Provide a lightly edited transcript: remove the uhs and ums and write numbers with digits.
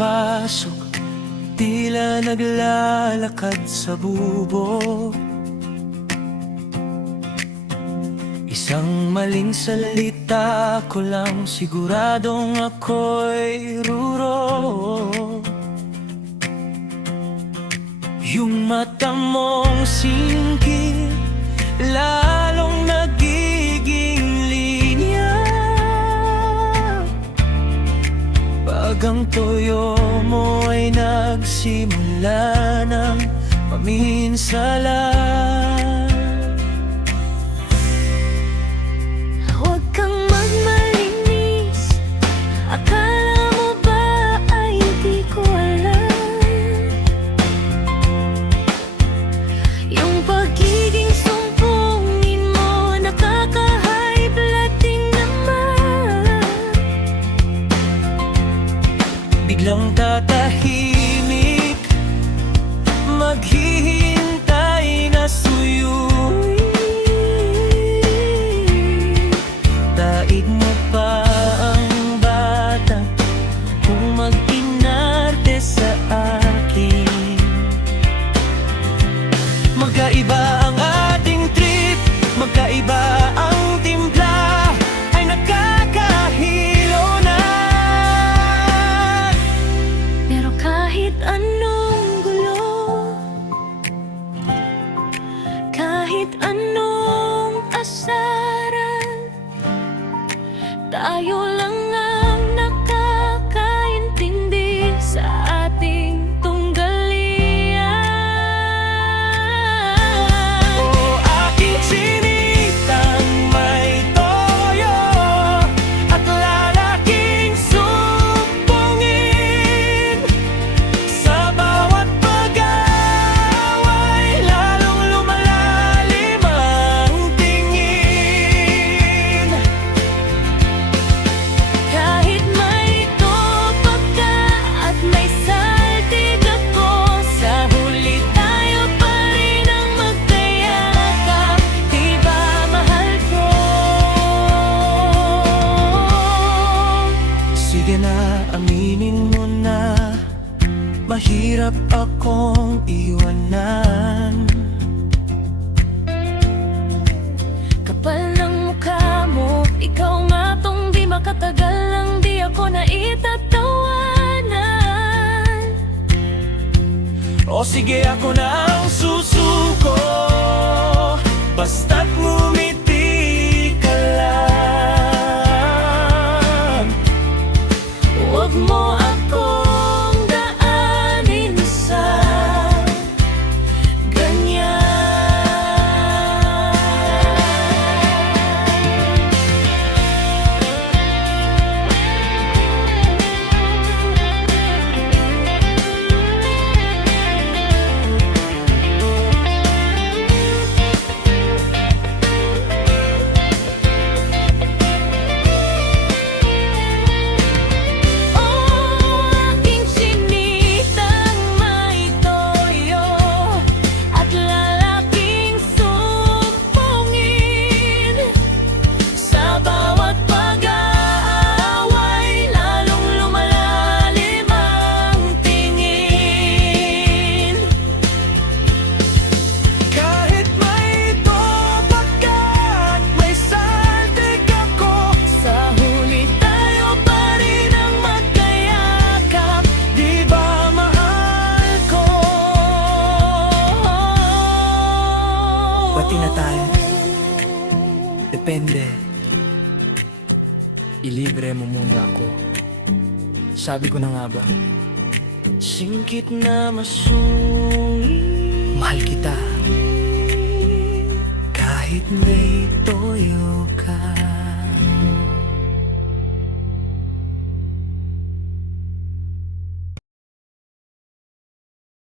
pumapasok, tila naglalakad sa bubok. Isang maling salita ko lang, siguradong ako'y ruro. Yung mata mong singkit, lalong nagiging linya. Pag ang toyo mo ay nagsimula ng paminsalan. Huwag kang magmalinis, akala mo ba ay di ko alam? Yung pagiging sumpungin mo, nakaka-high blood din naman. Biglang tatahimik, maghihintay na suyuin. Daig mo pa ang bata kung mag-inarte sa akin. Magkaiba ang ating trip, magkaiba ang timpla, ay nakakahilo na. Pero kahit anong gulo, kahit anong asaran, tayo lang ang nakakaintindi sa ating tunggalian. O aking sinitang may toyo at lalaking sumpungin. Sa bawat pag-away, lalong lumalalim ang tingin. Kahit may topak ka at may saltig ako, sa huli tayo pa rin ang magkayakap. Di ba mahal ko? Sige na, aminin mo na, mahirap akong iwanan. Kapal ng mukha mo, ikaw nga tong di makatagal lang di ako naitatawanan. O sige, ako na ang susuko, basta't ngumiti ka lang. Huwag mo akong daanin sa ganyan. Aking sinitang may toyo at lalaking sumpungin. Sa bawat pag-aaway, lalong lumalalim ang tingin. Kahit may topak ka at may saltig ako, Sa huli tayo pa rin ang magkayakap. di ba mahal ko? Pati na tayo, depende. Ilibre mo muna ako. Sabi ko na nga ba, singkit na masungit.